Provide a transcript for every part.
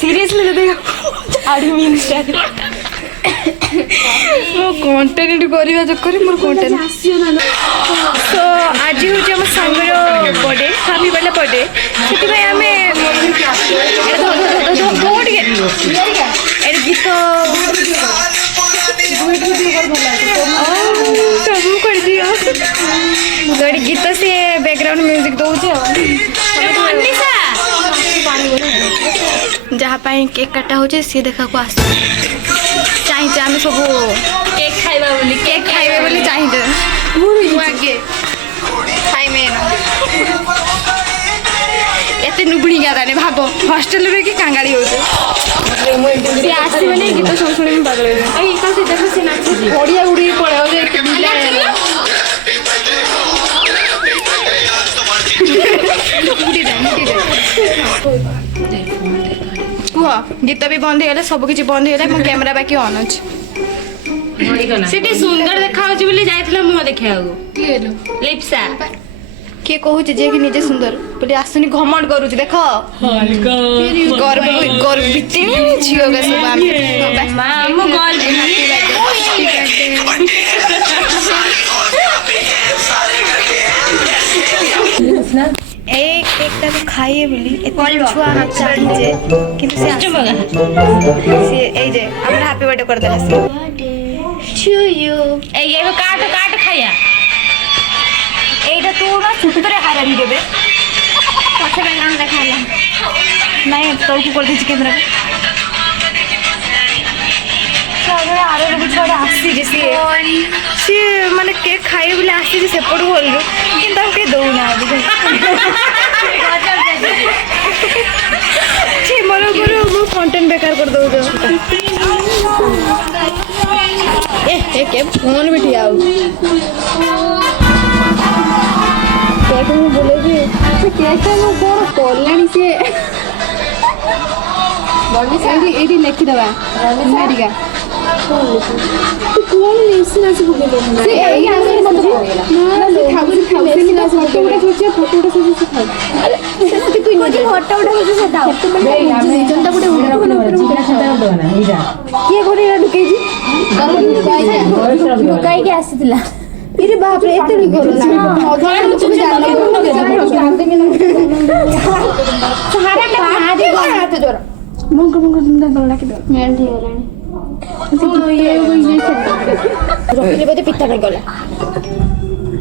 seriously आड़ी mean start मो content करवा चक्कर मोर कंटेंट तो आज हूँ आम सांगर बर्थडे हैप्पी बर्थडे से आम गीत सब कर गोटे गीत सी बैकग्राउंड म्यूजिक दौचे जहाँ केक काटा हो सी देखा को आस चाहिए आम सब केक खाइबे बोली चाहिए आगे खाइमे एत नुबुणी गाने भाव हॉस्टेल रे कि कांगाड़ी हो सी आसने गीत सब शुणी पागल बढ़िया उड़ी पड़े कुह गीत भी बंद हो सब किसी बंद हो मो कैमेरा बाकी ऑन अच्छे सेठी सुंदर देखा होची बोली जाइतला मुह देखा लिप्सा किए कहूँ जे कि निजे सुंदर बोले आसुनी घमंड करूँ देख गर्वितिनी झील सब एक केकटा को खाइए बोली छुआ चाहिए किंतु से जे हमरा हैप्पी बर्थडे कर देला से टू यू ए काट खाया एटा तू ना सुतरे हारानी देबे पछे बैकग्राउंड देखाला नहीं तो को कर दे कैमरा सारे आरे रे बिछड़ा आसी जे सी माने केक खाए बोले आसी जे सेपड़ बोल रो किंतु के दउ ना छी मरो करो मो कंटेंट बेकार कर दउ जो ए के फोन बिठी आउ केक में बोले कि अच्छा केक में कोन कोलानी से बॉडी से एडी लिखि दबा अमेरिका तू कोन लेसी ना से बोले से एई आसे मत बोलेला ना से खाउसी ना से फोटोटा सोचे फोटोटा सोचे से खाउ अरे से कोई नहीं फोटोटा सोचे से दाओ नहीं जनता कोटे उठा कोन चिकना चिंता दो ना इजा के कोरे ढुके जी ढुकाई के आसीतिला इरे बाप रे एते भी करू मजाक तुम जान सहारा का आदि हाथ जोर मंग दंदा गला के मेल दी गलानी तो ये रोकले बदे पिता कर गला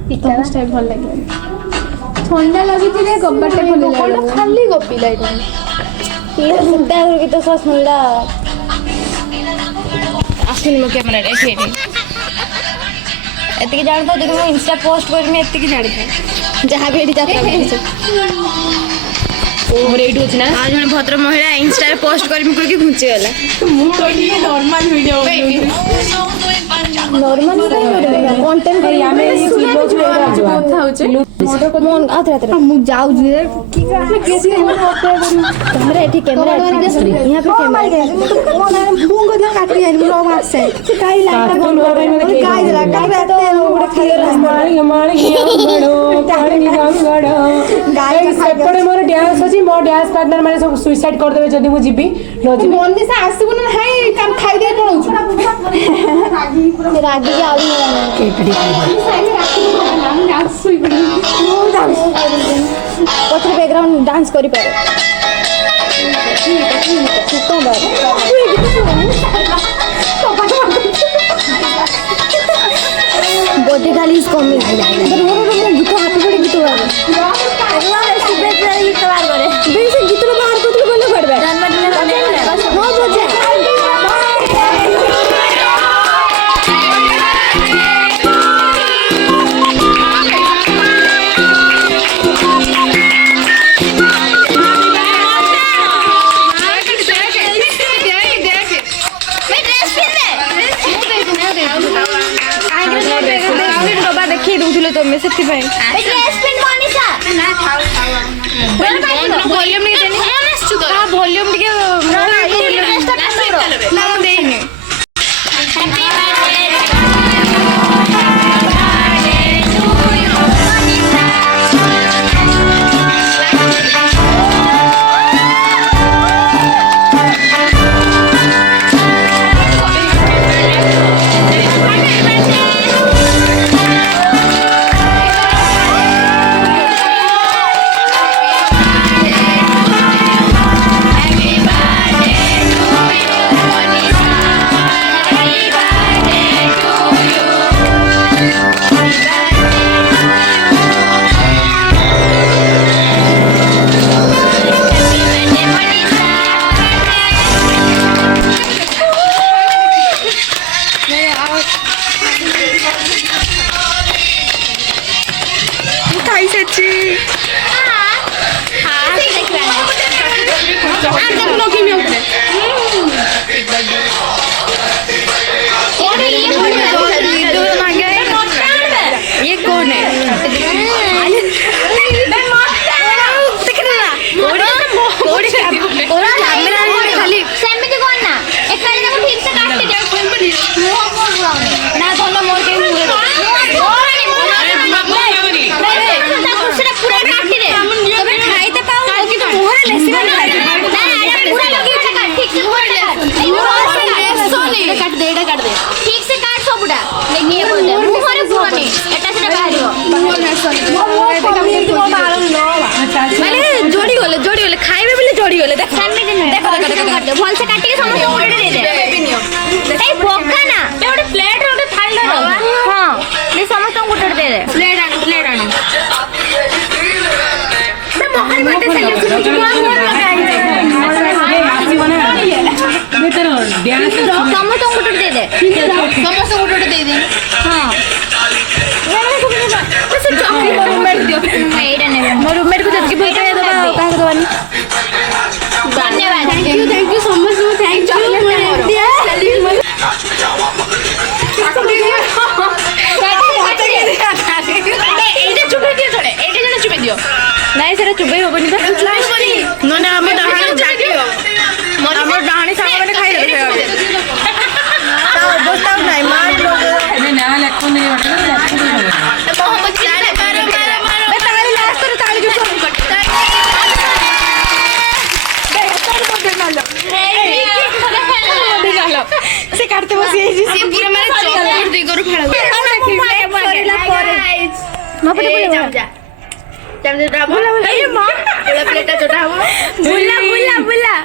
पिता स्टाइल भल लागे ठंडा लागि थिले गब्बाटे खोले लागला खाली गप्पी लाइला ये सुनता है कि तो सस सुनला आसुनी मो कैमरा रे फेरी एतिक जानता जब मैं इंस्टा पोस्ट कर में एतिक जानी जहां भी एडी जाता मोर एडी होछ ना आज जने भद्र महिला इंस्टा रे पोस्ट करमी कोई की घुंचे गला मु कोई नॉर्मल वीडियो नॉर्मल कंटेंट करी हमें ये कथा होचे मन आते आते मु जाऊ जे की कैसे कैमरा एठी कैमरा यहां पे कैमरा बुंग दे काटी आई लो मासे काई लाइट बोल काई दला काई तो बड़ा क्लियर मारी गया बड़ो पानी गंगड़ो गाय सेपड़े मोर डांस अछि मो डांस पार्टनर माने सब सुसाइड कर देबे जदी मु जीबी न जीबी मन से आसीबो न हाय काम खाइ दे पळौ रागी के आलू केकड़ी हम डांस सुई पड़ी पत्र बैकग्राउंड डांस करी पारे तो बात बॉडी खाली इज कमिंग गीत हाथ पड़े गीत गावे गीत बार करे से गीत बाहर को बोले पड़बे जन्मदिन हो बजे देखी दूसरे तो मैं सबसे पहले ସମସ୍ତଙ୍କୁ ଗୋଟେ ଦେଇଦେ ସମସ୍ତଙ୍କୁ ଗୋଟେ ଦେଇଦେ ହଁ ଏଇଟା ନେବେ ମୋ ରୁମମେଟକୁ ଯେତିକି ଭଲ ପାଇବା ଦେବା କାହାକୁ ଦେବାନି ଧନ୍ୟବାଦ ଥ୍ୟାଙ୍କ ୟୁ ସମସ୍ତଙ୍କୁ ଥ୍ୟାଙ୍କ ୟୁ ନାଇଁ ସେଟା ଚୁବେଇ ହବନି ତ ମାନେ ଆମ ଡାହାଣୀ ସାଙ୍ଗମାନେ ଖାଇଦେବେ ଅବସ୍ଥା ନାହିଁ ମା से काटते बसी पूरा मारे चॉकलेट दे करू फाड़ा मां पटे बोले जा चमचा बोला ए मां बोला प्लेट छोटा हो बुला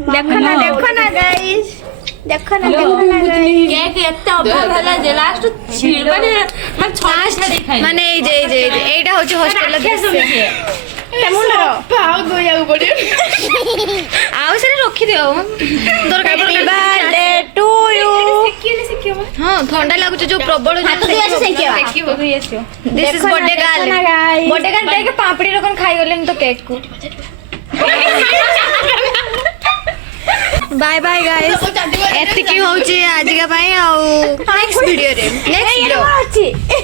देखो ना गाइस देखो ना केक एत्ता अभाव हला जे लास्ट छिड़ माने छाछ देखाई माने ए जे एटा होची हॉस्टल दृश्य केमुंडर पाव गोया पड़े आउ से रखी दियो तोर हैप्पी बर्थडे टू यू हां ठंडा लागु जो प्रबल हाथ दिया से सेकियो दिस इज बर्थडे गर्ल देख पापड़ी रकन खाई गलेन तो केक को बाय बाय गाइस एतिकी होची आज का भाई नेक्स्ट वीडियो रे नेक्स्ट वीडियो